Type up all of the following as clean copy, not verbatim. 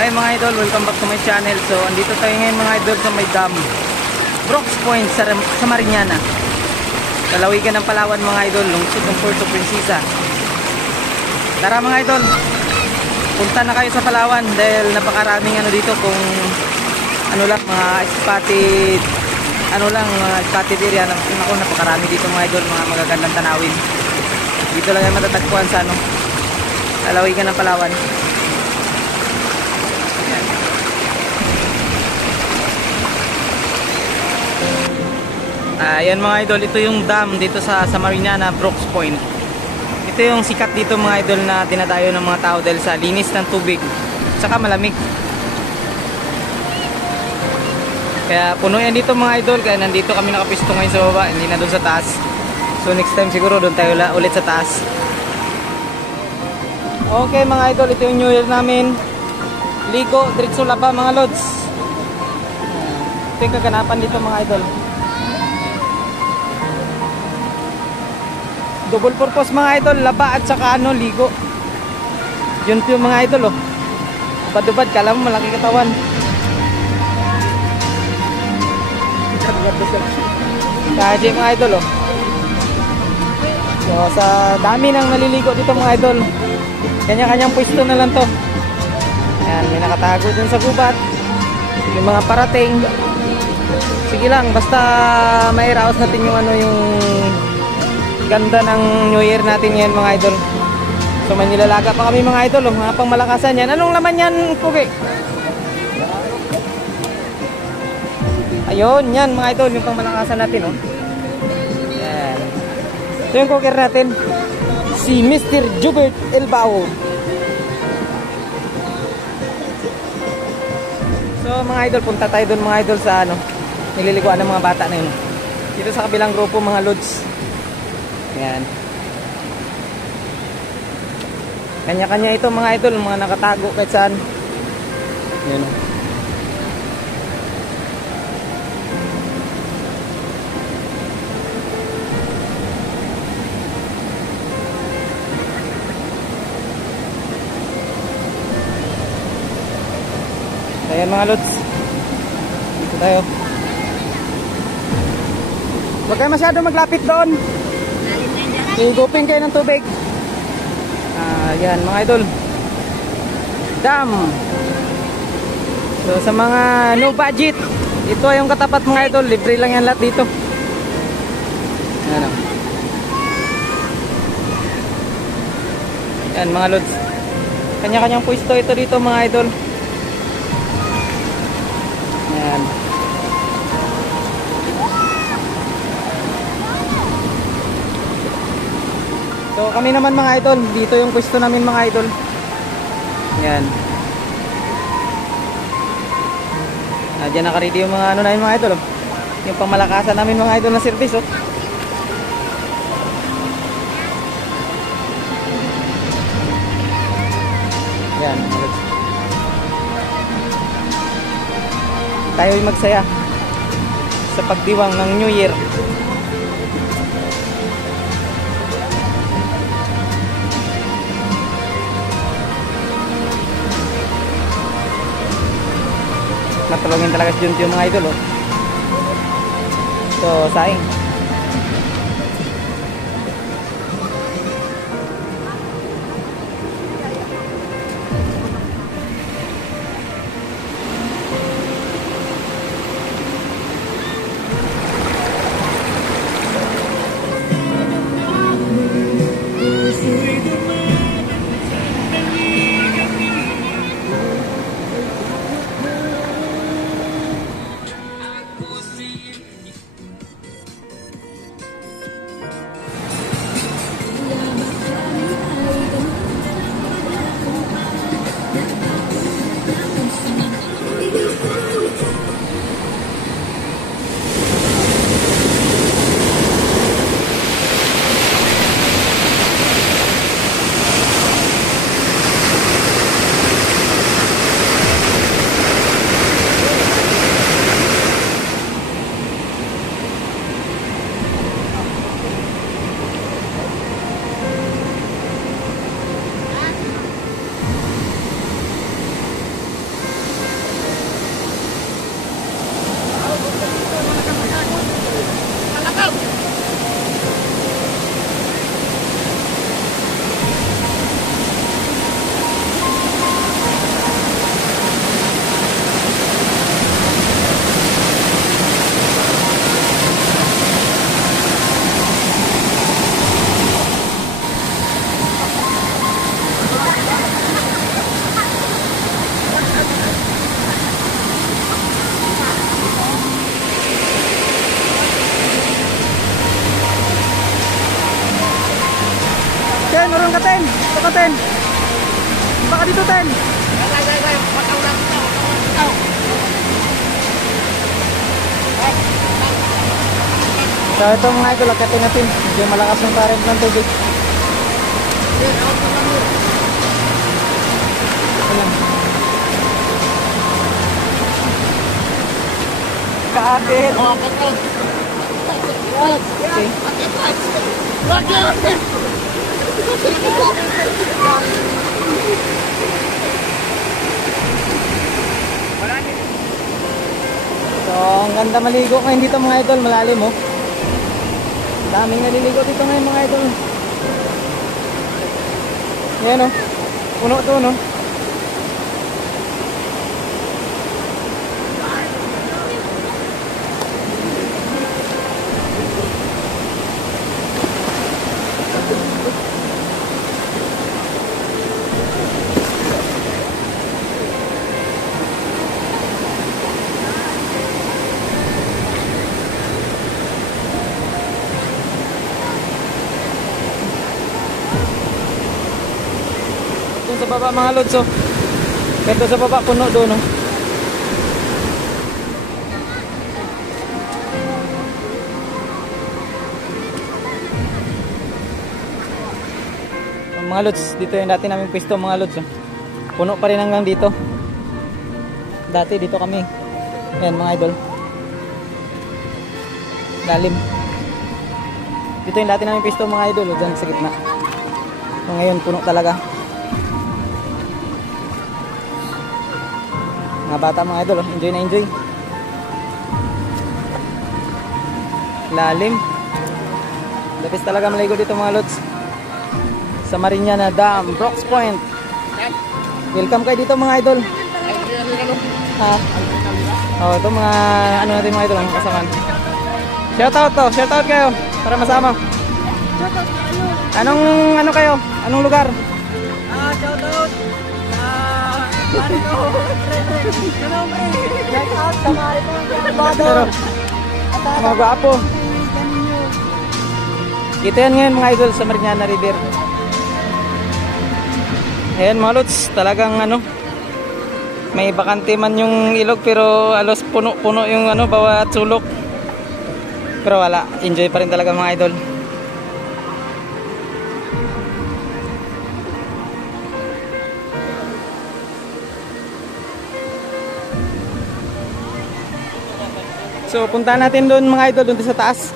Hi mga idol, welcome back to my channel. So andito tayo ngayon mga idol sa may dam Brooks Point sa Mariñana, lalawigan ng Palawan mga idol, lungsod ng Puerto Princesa. Tara mga idol, punta na kayo sa Palawan dahil napakaraming ano dito, kung ano lang mga spotted mga spotted area. Ako, napakarami dito mga idol, mga magagandang tanawin. Dito lang yan matatagpuan sa ano, lalawigan ng Palawan. Ayan mga idol, ito yung dam dito sa Mariñana, Brooks Point. Ito yung sikat dito mga idol na dinadayo ng mga tao dahil sa linis ng tubig, saka malamig. Kaya puno yan dito mga idol, kaya nandito kami nakapisto ngayon sa baba, hindi na doon sa taas. So next time siguro doon tayo ulit sa taas. Okay mga idol, ito yung New Year namin. Ligo, diretso laba mga lods. Ito yung kaganapan dito mga idol. Double purpose mga idol, laba at saka ano, ligo. Yun po yung mga idol oh. Ubad-ubad, kala mo malaki katawan. Kaji mga idol oh. So sa dami ng naliligo dito mga idol, kanya-kanyang pwesto na lang to. Ayan, may nakatago dun sa gubat, yung mga parating. Sige lang, basta mairaos natin yung ano, yung ganda ng New Year natin ngayon mga idol. So may nilalaga pa kami mga idol oh, mga pangmalakasan yan. Anong laman yan, Kugi? Ayun, yan mga idol, yung pangmalakasan natin oh. Yan. Ito yung cooker natin, si Mr. Jubert Elbao. So mga idol, punta tayo dun mga idol sa ano, nililiguan ng mga bata na yun. Dito sa kabilang grupo mga lods. Ayan. Kanya-kanya ito mga idol, mga nakatago kahit saan. Ayan. Ayan mga lods, dito tayo. Huwag kayo masyado maglapit doon, higupin kayo ng tubig. Ayan mga idol, dam. So sa mga no budget, ito ay yung katapat mga idol, libre lang yan lahat dito. Ayan o. Ayan mga lods, kanya-kanyang pwesto ito dito mga idol. Ayan. So kami naman mga idol, dito yung pwesto namin mga idol. Ayan. Diyan nakaready yung mga ano namin mga idol oh. Yung pangmalakasan namin mga idol na service oh. Ayan. Tayo'y magsaya sa pagdiwang ng New Year. Matulungin talaga si Junti yung mga idol oh. So saing. Ten. Ito ka, Ten. Baka dito, Ten. So ito mga idol, akitin natin. Medyo malakas yung current ng tubig. Kaakit. Okay. So ang ganda maligo ngayon dito mga idol, malalim oh. Daming naliligo dito ngayon mga idol. Yan oh. Puno to no. Sa baba mga lods oh. Ito sa baba puno doon oh. So, mga lods, dito yung dati namin pwesto mga lods oh. Puno pa rin hanggang dito. Dati dito kami. Yan mga idol. Lalim. Dito yung dati namin pwesto mga idol oh, dyan sa gitna. So ngayon puno talaga. Mga bata mga idol, enjoy na enjoy. Lalim. Lapis talaga maligo dito mga lods. Sa Mariñana Dam, Brooks Point. Welcome kayo dito mga idol. Ha? Oh, ito mga ano natin mga idol, ang kasamaan. Shout out to, shout out kayo para masama. Anong ano kayo? Anong lugar? Shout out. Mga gwapo. Ito yan ngayon mga idol sa Mariñana River. Ayan mga lods, talagang ano, may bakante man yung ilog pero alos puno-puno yung ano, bawat sulok. Pero wala, enjoy pa rin talaga mga idol. So punta natin doon mga idol, doon sa taas.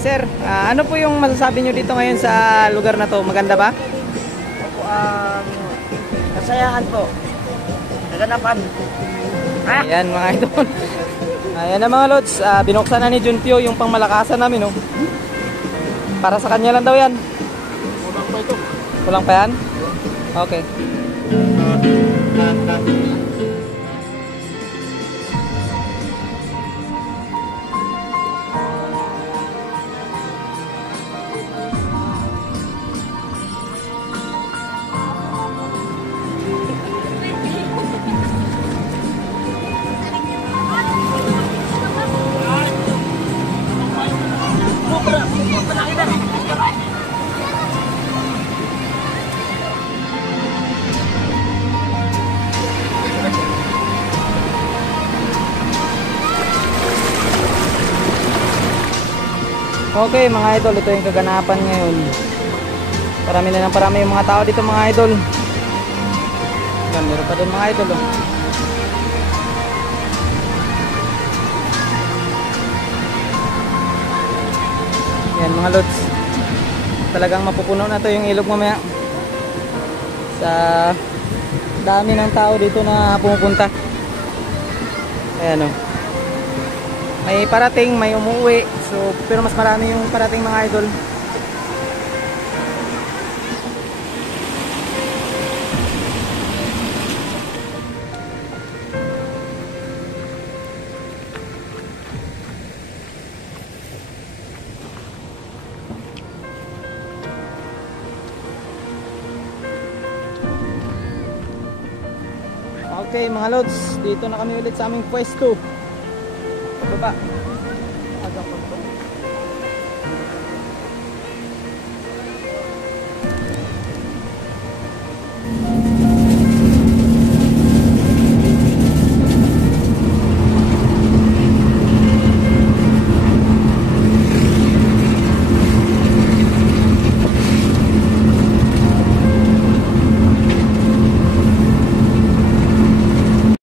Sir, ano po yung masasabi nyo dito ngayon sa lugar na to? Maganda ba? Kasayahan po. Naganapan. Ayan mga idol. Ayan na mga lods, binuksan na ni Junpyo yung pangmalakasan namin oh. Para sa kanya lang daw yan. Kulang pa ito. Kulang pa yan? Okay. Okay mga idol, ito yung kaganapan ngayon. Parami na ng parami yung mga tao dito mga idol. Yan, meron pa din mga idol oh. Yan mga lods, talagang mapupuno na to yung ilog mamaya sa dami ng tao dito na pumupunta. Ayan oh. May parating, may umuwi. So, pero mas marami yung parating mga idol. Okay mga lods, dito na kami ulit sa aming pwesto. Baba.